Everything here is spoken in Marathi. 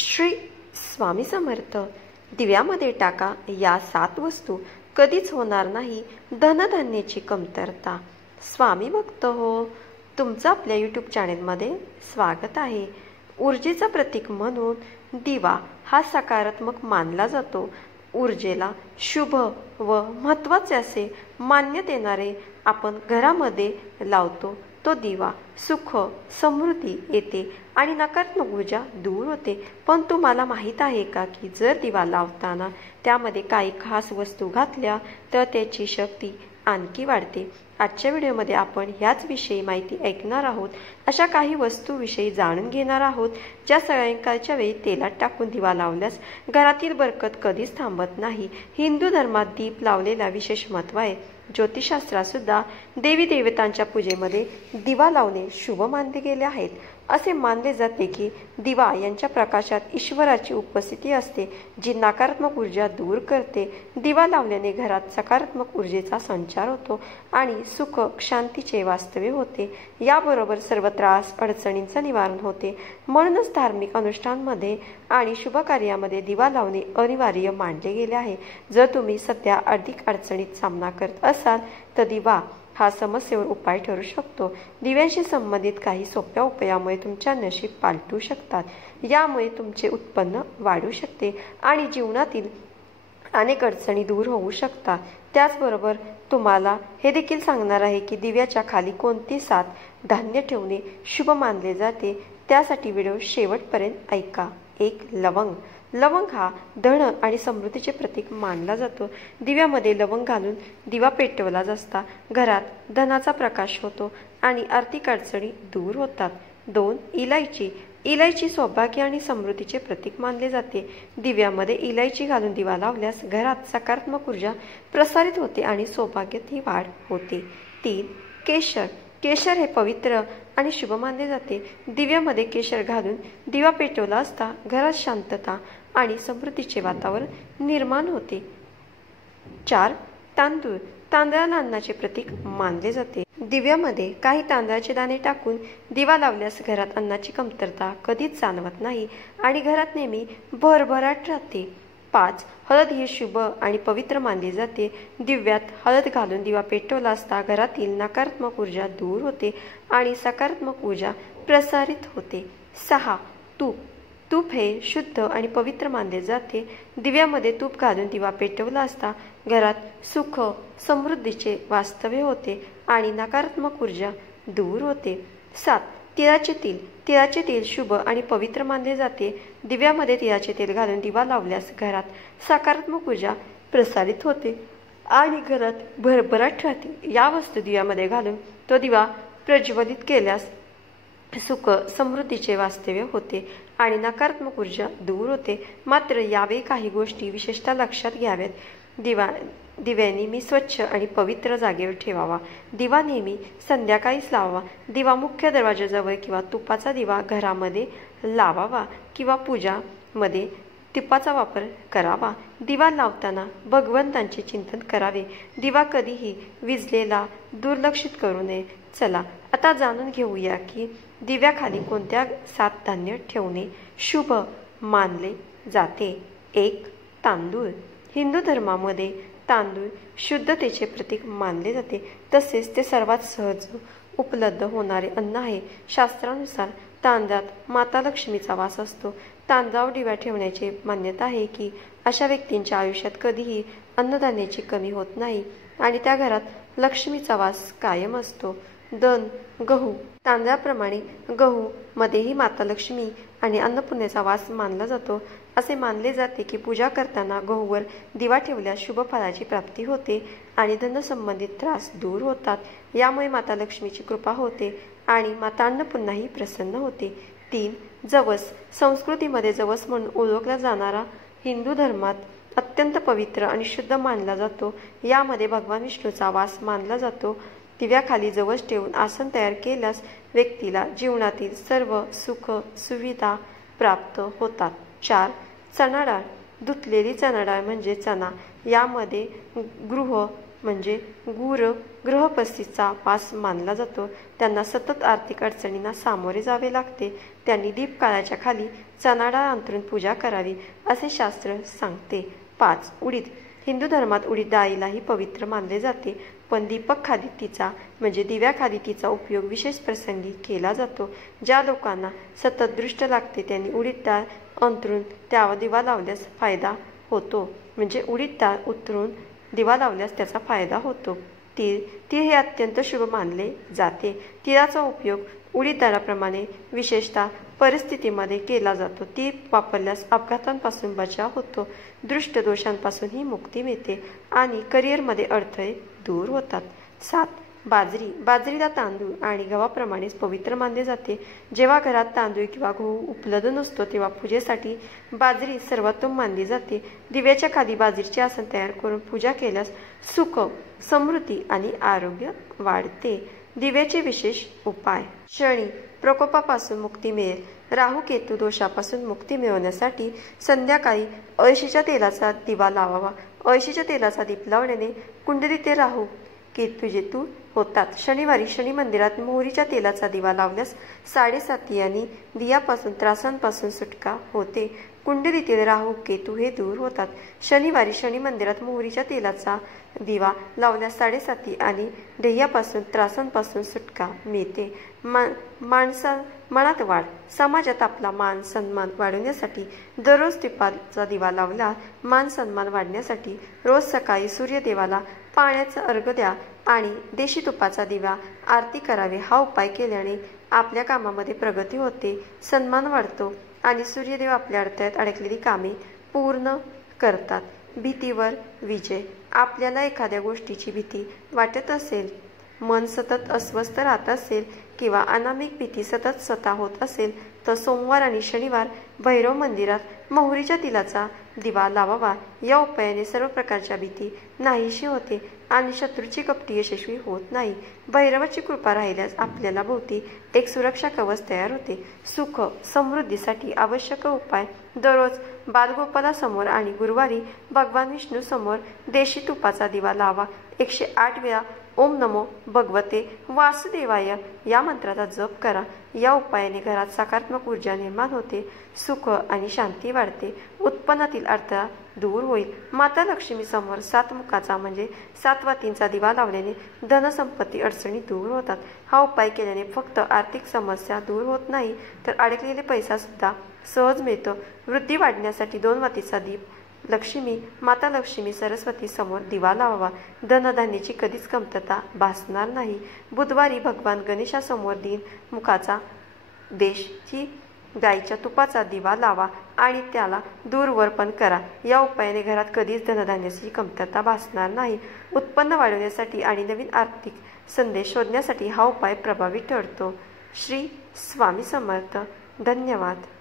श्री स्वामी समर्थ. दिव्यामध्ये टाका या 7 वस्तू, कधीच होणार नाही धनधान्याची कमतरता. स्वामी भक्त हो, तुमचं आपल्या यूट्यूब चॅनेलमध्ये स्वागत आहे. ऊर्जेचं प्रतीक म्हणून दिवा हा सकारात्मक मानला जातो. ऊर्जेला शुभ व महत्त्वाचे असे मानण्यात येणारे आपण घरामध्ये लावतो तो दिवा सुख समृद्धी येते आणि नकारात्मक ऊर्जा दूर होते. पण तुम्हाला माहीत आहे का की जर दिवा लावताना त्यामध्ये काही खास वस्तू घातल्या तर त्याची शक्ती आणखी वाढते. आजच्या व्हिडिओमध्ये आपण ह्याच विषयी माहिती ऐकणार आहोत. अशा काही वस्तूविषयी जाणून घेणार आहोत ज्या सायंकाळच्या वेळी तेलात टाकून दिवा लावल्यास घरातील बरकत कधीच थांबत नाही. हिंदू धर्मात दीप लावलेला विशेष महत्त्व आहे. ज्योतिषशास्त्रात सुद्धा देवी देवतांच्या पूजेमध्ये दिवा लावणे शुभ मानले गेले आहेत. असे मानले जाते की दिवा यांच्या प्रकाशात ईश्वराची उपस्थिती असते जी नकारात्मक ऊर्जा दूर करते. दिवा लावल्याने घरात सकारात्मक ऊर्जेचा संचार होतो आणि सुख शांतीचे वास्तव्य होते. याबरोबर सर्व त्रास अडचणींचे निवारण होते. म्हणूनच धार्मिक अनुष्ठानांमध्ये आणि शुभ कार्यामध्ये दिवा लावणे अनिवार्य मानले गेले आहे. जर तुम्ही सध्या आर्थिक अडचणीत सामना करत असाल तर दिवा हा समस्येवर उपाय ठरू शकतो. दिव्यांशी संबंधित काही सोप्या उपायामुळे तुमच्या नशीब पालटू शकतात. यामुळे तुमचे उत्पन्न वाढू शकते आणि जीवनातील अनेक अडचणी दूर होऊ शकतात. त्याचबरोबर तुम्हाला हे देखील सांगणार आहे की दिव्याच्या खाली कोणती 7 धान्य ठेवणे शुभ मानले जाते. त्यासाठी व्हिडिओ शेवटपर्यंत ऐका. 1. लवंग. लवंग हा धन आणि समृद्धीचे प्रतीक मानला जातो. दिव्यामध्ये लवंग घालून दिवा पेटवला असता घरात धनाचा प्रकाश होतो आणि आर्थिक अडचणी दूर होतात. 2. इलायची. इलायची सौभाग्य आणि समृद्धीचे प्रतीक मानले जाते. दिव्यामध्ये इलायची घालून दिवा लावल्यास घरात सकारात्मक ऊर्जा प्रसारित होते आणि सौभाग्यातही वाढ होते. 3. केशर. केशर हे पवित्र आणि शुभ मानले जाते. दिव्यामध्ये केशर घालून दिवा पेटवला असता घरात शांतता आणि समृद्धीचे वातावरण निर्माण होते. 4. तांदूळ. तांदळाला अन्नाचे प्रतीक मानले जाते. दिव्यामध्ये काही तांदळाचे दाणे टाकून दिवा लावल्यास घरात अन्नाची कमतरता कधीच जाणवत नाही आणि घरात नेहमी भरभराट राहते. 5. हळद ही शुभ आणि पवित्र मानली जाते. दिव्यात हळद घालून दिवा पेटवला असता घरातील नकारात्मक ऊर्जा दूर होते आणि सकारात्मक ऊर्जा प्रसारित होते. 6. तूप. तूप हे शुद्ध आणि पवित्र मानले जाते. दिव्यामध्ये तूप घालून दिवा पेटवला असता घरात सुख समृद्धीचे वास्तव्य होते आणि नकारात्मक ऊर्जा दूर होते. 7. तिळाचे तेल. तिळाचे तेल शुभ आणि पवित्र मानले जाते. दिव्यामध्ये तिळाचे तेल घालून दिवा लावल्यास घरात सकारात्मक ऊर्जा प्रसारित होते आणि घरात भरभराट राहते. या वस्तू दिव्यामध्ये घालून तो दिवा प्रज्वलित केल्यास सुख समृद्धीचे वास्तव्य होते आणि नकारात्मक ऊर्जा दूर होते. मात्र यावेळी काही गोष्टी विशेषतः लक्षात घ्याव्यात. दिवा नेहमी स्वच्छ आणि पवित्र जागेवर ठेवावा. दिवा नेहमी संध्याकाळीच लावावा. दिवा मुख्य दरवाजाजवळ किंवा तुपाचा दिवा घरामध्ये लावावा किंवा पूजामध्ये तुपाचा वापर करावा. दिवा लावताना भगवंतांचे चिंतन करावे. दिवा कधीही विझलेला दुर्लक्षित करू नये. चला आता जाणून घेऊया की दिव्याखाली कोणत्या 7 धान्य ठेवणे शुभ मानले जाते. 1. तांदूळ. हिंदू धर्मामध्ये तांदूळ शुद्धतेचे प्रतीक मानले जाते. तसेच ते सर्वात सहज उपलब्ध होणारे अन्न आहे. शास्त्रानुसार तांदळात माता लक्ष्मीचा वास असतो. तांदळावर दिवा ठेवण्याची मान्यता आहे की अशा व्यक्तींच्या आयुष्यात कधीही अन्नधान्याची कमी होत नाही आणि त्या घरात लक्ष्मीचा वास कायम असतो. 2. गहू. तांदळाप्रमाणे गहू मध्येही माता लक्ष्मी आणि अन्नपूर्णेचा वास मानला जातो. असे मानले जाते की पूजा करताना गहूवर दिवा ठेवल्यास शुभ फळाची प्राप्ती होते आणि धनसंबंधित त्रास दूर होतात. यामुळे माता लक्ष्मीची कृपा होते आणि माता अन्नपूर्णाही प्रसन्न होते. 3. जवस. संस्कृतीमध्ये जवस म्हणून ओळखला जाणारा हिंदू धर्मात अत्यंत पवित्र आणि शुद्ध मानला जातो. यामध्ये भगवान विष्णूचा वास मानला जातो. दिव्याखाली जवस ठेवून आसन तयार केल्यास व्यक्तीला जीवनातील सर्व सुख सुविधा प्राप्त होतात. 4. चणा डाळ. धुतलेली चणा डाळ म्हणजे चणा. यामध्ये गृहपतीचा वास मानला जातो. त्यांना सतत आर्थिक अडचणींना सामोरे जावे लागते. त्यांनी दीपकाळाच्या खाली चणा डाळ अंथरून पूजा करावी असे शास्त्र सांगते. 5. उडीद. हिंदू धर्मात उडीद डाळीलाही पवित्र मानले जाते, पण दीपक खादितीचा म्हणजे दिव्या खादितीचा उपयोग विशेष प्रसंगी केला जातो. ज्या लोकांना सतत दृष्ट लागते त्यांनी उडीद डाळ अंथरून त्यावर दिवा लावल्यास फायदा होतो. म्हणजे उडीद डाळ उतरून दिवा लावल्यास त्याचा फायदा होतो. तीळ हे अत्यंत शुभ मानले जाते. तिळाचा उपयोग उडीद डाळाप्रमाणे विशेषतः परिस्थितीमध्ये केला जातो. तीळ वापरल्यास अपघातांपासून बचाव होतो, दृष्ट दोषांपासूनही मुक्ती मिळते आणि करिअरमध्ये अडथळे दूर होतात. 7. बाजरी. बाजरीला तांदूळ आणि गव्हाप्रमाणेच पवित्र मानले जाते. जेव्हा घरात तांदूळ किंवा गहू उपलब्ध नसतो तेव्हा पूजेसाठी बाजरी सर्वोत्तम मानली जाते. दिव्याच्या खाली बाजरीचे आसन तयार करून पूजा केल्यास सुख, समृद्धी आणि आरोग्य वाढते. दिव्याचे विशेष उपाय. शनी प्रकोपापासून मुक्ती मिळेल. राहू केतू दोषापासून मुक्ती मिळवण्यासाठी संध्याकाळी अळशीच्या तेलाचा दिवा लावावा. अळशीच्या तेलाचा दीप लावल्याने कुंडलीत राहू केतू होतात. शनिवारी शनी मंदिरात मोहरीच्या तेलाचा दिवा लावल्यास 7.5 आणि दियापासून त्रासांपासून सुटका होते. कुंडलीतील राहू केतू हे दूर होतात. शनिवारी शनी मंदिरात मोहरीच्या तेलाचा दिवा लावल्यास 7.5 आणि ध्येयापासून त्रासांपासून सुटका मिळते. मनात वाढ. समाजात आपला मान सन्मान वाढवण्यासाठी दररोज तुपाचा दिवा लावला. मान सन्मान वाढण्यासाठी रोज सकाळी सूर्यदेवाला पाण्याचा अर्घ्य द्या आणि देशी तुपाचा दिवा आरती करावे. हा उपाय केल्याने आपल्या कामामध्ये प्रगती होते, सन्मान वाढतो आणि सूर्यदेव आपल्या अडथळ्यात अडकलेली कामे पूर्ण करतात. भीतीवर विजय. आपल्याला एखाद्या गोष्टीची भीती वाटत असेल, मन सतत अस्वस्थ राहत असेल किंवा अनामिक भीती सतत स्वतः होत असेल तर सोमवार आणि शनिवार भैरव मंदिरात मोहरीच्या तेलाचा दिवा लावावा. या उपायाने सर्व प्रकारच्या भीती नाहीशी होते आणि शत्रूची कपटी यशस्वी होत नाही. भैरवाची कृपा राहिल्यास आपल्याला भोवती एक सुरक्षा कवच तयार होते. सुख समृद्धीसाठी आवश्यक उपाय. दररोज बालगोपालासमोर आणि गुरुवारी भगवान विष्णू समोर देशी तुपाचा दिवा लावा. 108 वेळा ओम नमो भगवते वासुदेवाय या मंत्राचा जप करा. या उपायाने घरात सकारात्मक ऊर्जा निर्माण होते, सुख आणि शांती वाढते, उत्पन्नातील अडथळा दूर होईल. माता लक्ष्मी समोर 7 मुखाचा म्हणजे 7 वातींचा दिवा लावल्याने धनसंपत्ती अडचणी दूर होतात. हा उपाय केल्याने फक्त आर्थिक समस्या दूर होत नाही तर अडकलेले पैसा सुद्धा सहज मिळतो. वृद्धी वाढण्यासाठी 2 वातीचा दीप लक्ष्मी, माता लक्ष्मी, सरस्वती समोर दिवा लावावा. धनधान्याची कधीच कमतरता भासणार नाही. बुधवारी भगवान गणेशासमोर 3 मुखाचा देशी गाईच्या तुपाचा दिवा लावा आणि त्याला दूरवर्पण करा. या उपायाने घरात कधीच धनधान्याची कमतरता भासणार नाही. उत्पन्न वाढवण्यासाठी आणि नवीन आर्थिक संदेश शोधण्यासाठी हा उपाय प्रभावी ठरतो. श्री स्वामी समर्थ. धन्यवाद.